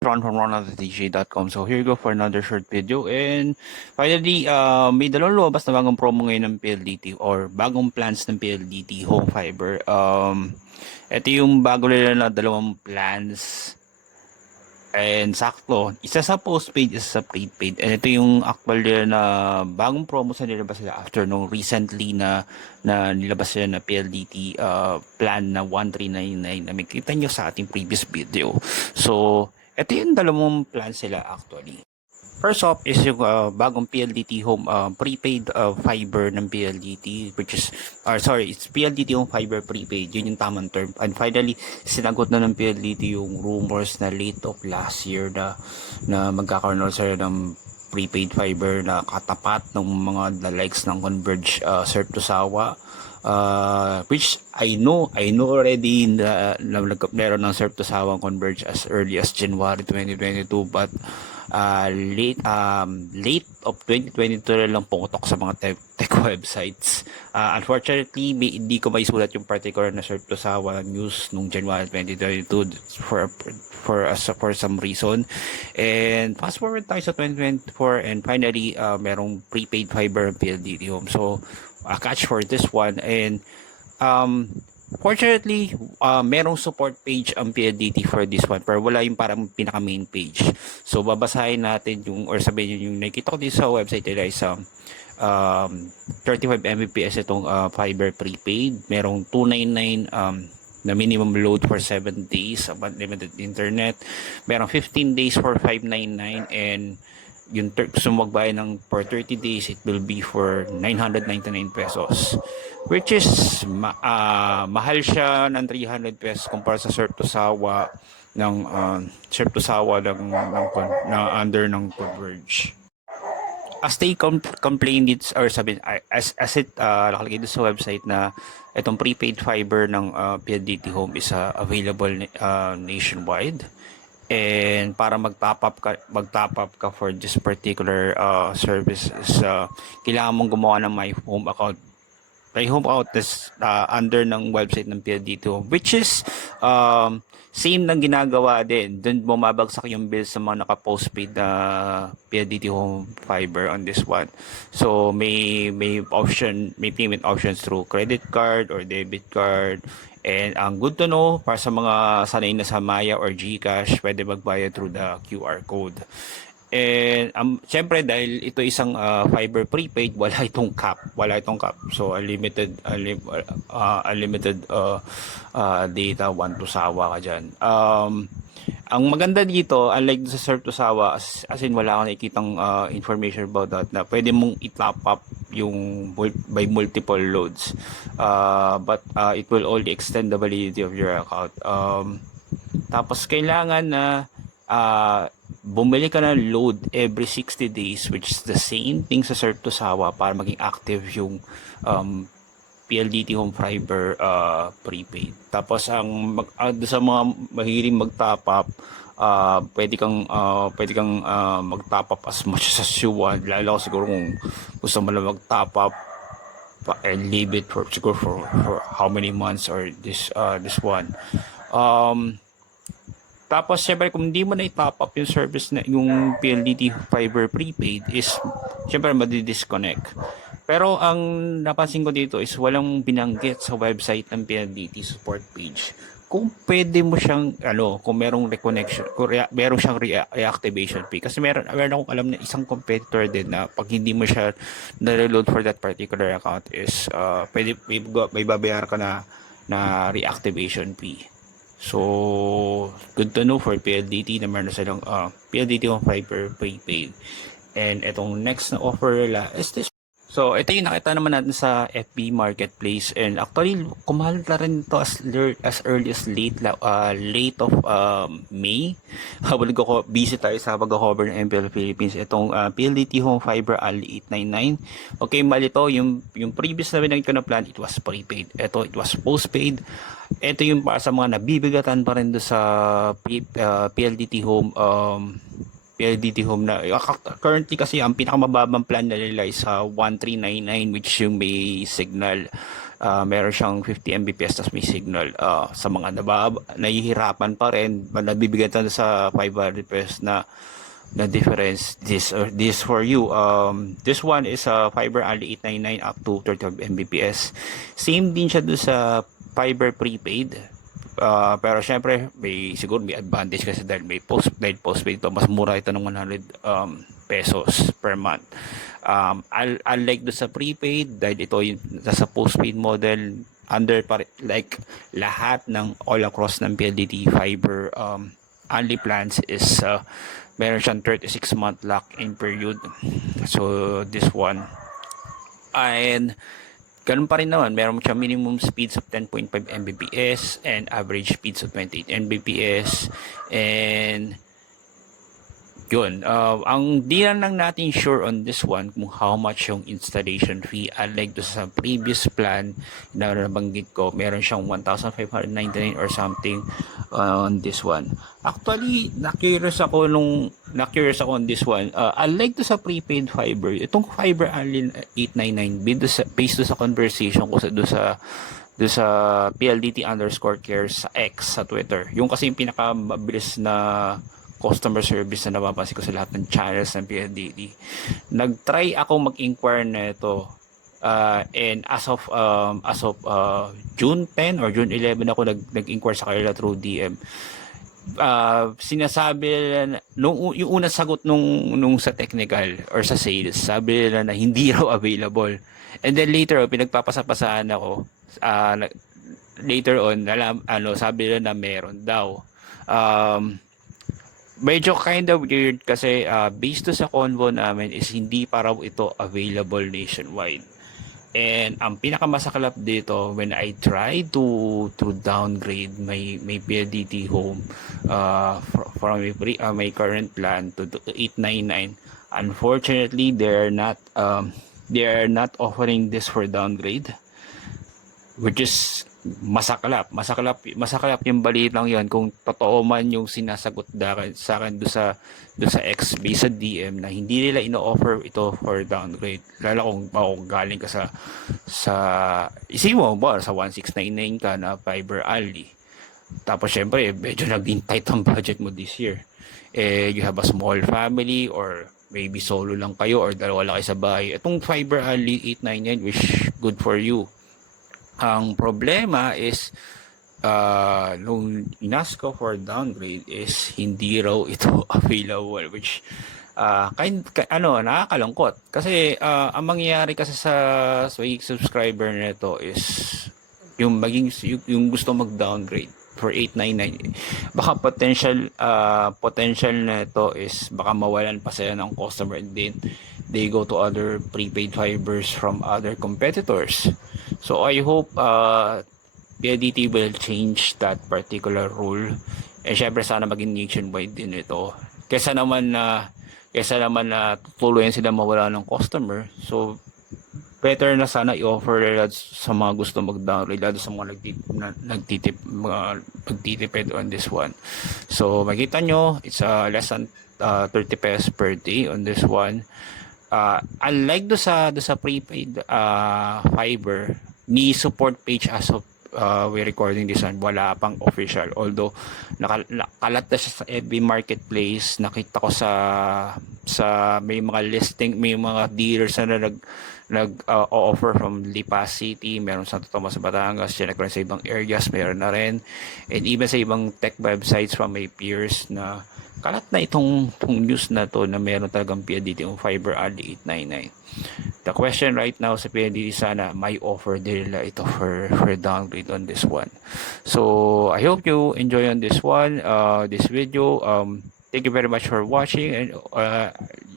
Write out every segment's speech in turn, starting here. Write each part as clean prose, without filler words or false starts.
Ron from RonaldDJ.com. So here you go for another short video. And finally, may dalawang lumabas na bagong promo ngayon ng PLDT or bagong plans ng PLDT Home Fiber. Ito yung bago nila na dalawang plans. And sakto, isa sa postpaid, isa sa prepaid. And ito yung actual nila na bagong promo sa nilabas sila after nung recently na nilabas sila na PLDT plan na 1399 na makita nyo sa ating previous video. So, ito yung dalawang plan sila actually. First off is yung bagong PLDT Home prepaid fiber ng PLDT, which is, it's PLDT Home Fiber prepaid, yun yung tamang term. And finally, sinagot na ng PLDT yung rumors na late of last year na magkakaroon sila ng prepaid fiber na katapat ng mga the likes ng Converge, Surf to Sawa, which I know already na meron ng Surf to Sawa Converge as early as January 2022, but late of 2022 na lang pumutok sa mga tech websites. Unfortunately, hindi ko maisulat yung particular na Surf to Sawa news nung January 2022 for some reason. And fast forward tayo sa 2024 and finally merong prepaid fiber PLDT Home. So catch for this one. And fortunately, merong support page ang PLDT for this one, pero wala yung parang pinaka main page. So babasahin natin yung, or sabihin yung nakita ko dito sa website nila is 35 Mbps itong fiber prepaid. Merong 299 na minimum load for 7 days of unlimited internet. Merong 15 days for 599, and yung gusto magbayad ng for 30 days, it will be for 999 pesos, which is mahal siya ng 300 pesos kumpara sa Surf to Sawa ng Surf to Sawa na under ng Converge. As they complained it, or sabi as it nakalagay dito sa website na itong prepaid fiber ng PLDT Home is available nationwide. And para mag-top up ka for this particular service is kailangan mong gumawa ng My Home account. My Home account is under ng website ng PLDT Home, which is same ng ginagawa din. Doon bumabagsak yung bill sa mga naka-postpaid na PLDT Home Fiber on this one. So may payment options through credit card or debit card. And ang good to know, para sa mga sanay na sa Maya or GCash, pwede magbayad through the QR code. And syempre dahil ito isang fiber prepaid, wala itong cap. So unlimited data, one to sawa ka dyan. Ang maganda dito, unlike sa Surf to Sawa, as in wala akong nakikitang information about that, na pwede mong i-top up yung by multiple loads, but it will only extend the validity of your account. Tapos kailangan na bumili ka ng load every 60 days, which is the same thing sa Surf to Sawa, para maging active yung PLDT Home Fiber prepaid. Tapos sa mga mahiling mag-top up, pwede kang mag-top up as much as you want. Lalo siguro kung gusto mo lang mag-top up and leave it for siguro for how many months or this one. Tapos syempre kung hindi mo na i-top up yung service na yung PLDT Fiber prepaid is syempre madi-disconnect. Pero ang napansin ko dito is walang binanggit sa website ng PLDT support page kung pwede mo siyang kung merong reconnection, kung meron siyang reactivation fee. Kasi meron akong alam na isang competitor din na pag hindi mo siya na-reload for that particular account is pwede may babayaran ka na reactivation fee. So good to know for PLDT na meron silang PLDT Home Fiber prepaid. And itong next na offer nila is this. So, ito yung nakita naman natin sa FB Marketplace, and actually kumahal na rin ito as early as late of May. Habang busy tayo sa pag-cover ng MPL Philippines, itong PLDT Home Fiber Ali 899. Okay, mali ito, yung previous na binanggit ko na plan, it was prepaid. Ito, it was postpaid. Ito yung para sa mga nabibigatan pa rin do sa PLDT Home na currently kasi ang pinakamababang plan na nila is 1399, which yung may signal. Meron siyang 50 Mbps tas may signal. Sa mga nahihirapan pa rin, nabibigyan tayo sa 500 pesos na difference, this for you. This one is fiber only 899 up to 35 Mbps. Same din siya doon sa fiber prepaid. Pero syempre siguro may advantage kasi dahil postpaid ito, mas mura ito ng 100 pesos per month. Unlike do sa prepaid, dahil ito yung nasa postpaid model, like lahat ng all across ng PLDT fiber only plans is meron siyang 36-month lock-in period. So this one, and ganun pa rin naman, meron siya minimum speeds of 10.5 Mbps and average speeds of 28 Mbps. And yun, ang di lang natin sure on this one kung how much yung installation fee. Unlike do sa previous plan na nabanggit ko, meron siyang 1,599 or something on this one. Actually, na-curious ako on this one. Unlike do sa prepaid fiber, itong fiber only 899 based do sa conversation ko do sa PLDT_cares sa X sa Twitter. Yung kasi yung pinakamabilis na customer service na napapansin ko sa lahat ng channels ng PLDT. Nag-try ako mag-inquire na ito. And as of June 10 or June 11 ako nag-inquire sa kanila through DM. Sinasabi nila yung unang sagot nung sa technical or sa sales, sabi nila na hindi raw available. And then later pinagpapasapasahan ako, later on sabi nila na meron daw. Medyo kind of weird kasi based to sa convo namin is hindi pa raw ito available nationwide. And ang pinakamasaklap dito, when I try to downgrade my PLDT home from my current plan to 899, unfortunately they are not offering this for downgrade, which is masaklap yung balitang yon kung totoo man yung sinasagot sa akin do sa XB sa DM na hindi nila ino-offer ito for downgrade, lalo kung galing ka sa isip mo ba sa 1699 ka na fiber only, tapos syempre medyo naging tight ang budget mo this year, you have a small family or maybe solo lang kayo or dalawa lang kayo sa bahay, itong fiber only 899 which good for you. Ang problema is nung inask ko for downgrade is hindi raw ito available, which nakakalungkot kasi ang mangyayari kasi sa subscriber nito is yung gusto mag-downgrade for 899, baka potential na ito is baka mawalan pa sila ng customer and then they go to other prepaid fibers from other competitors. So I hope PLDT will change that particular rule. Syempre sana maging nationwide din ito. Kesa naman na tuluyan sila mawala ng customer. So better na sana i-offer nila sa mga gusto mag-download, lalo sa mga nagtitipid on this one. So makita nyo, it's less than 30 pesos per day on this one. Unlike do sa prepaid fiber, ni support page as of we're recording this one, wala pang official, although nakalat na siya sa FB Marketplace. Nakita ko sa may mga listing, may mga dealers na nag-offer from Lipa City, meron sa Totomas sa Batangas, siya nagkaroon sa ibang areas, meron na rin, and even sa ibang tech websites from my peers na kalat na itong news na to na meron talagang PLDT yung fiber only 899. The question right now sa PLDT, sana may offer nila ito for downgrade on this one. So I hope you enjoy on this one, this video. Thank you very much for watching, and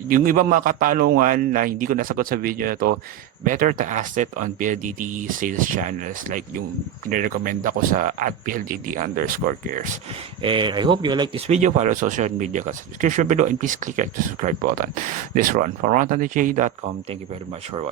yung ibang mga katanungan na hindi ko nasagot sa video na to, better to ask it on PLDT sales channels like yung pinirecommend ako sa @PLDT_cares. And I hope you like this video. Follow social media sa description below and please click the subscribe button. This run from RonTonDJ.com. Thank you very much for watching.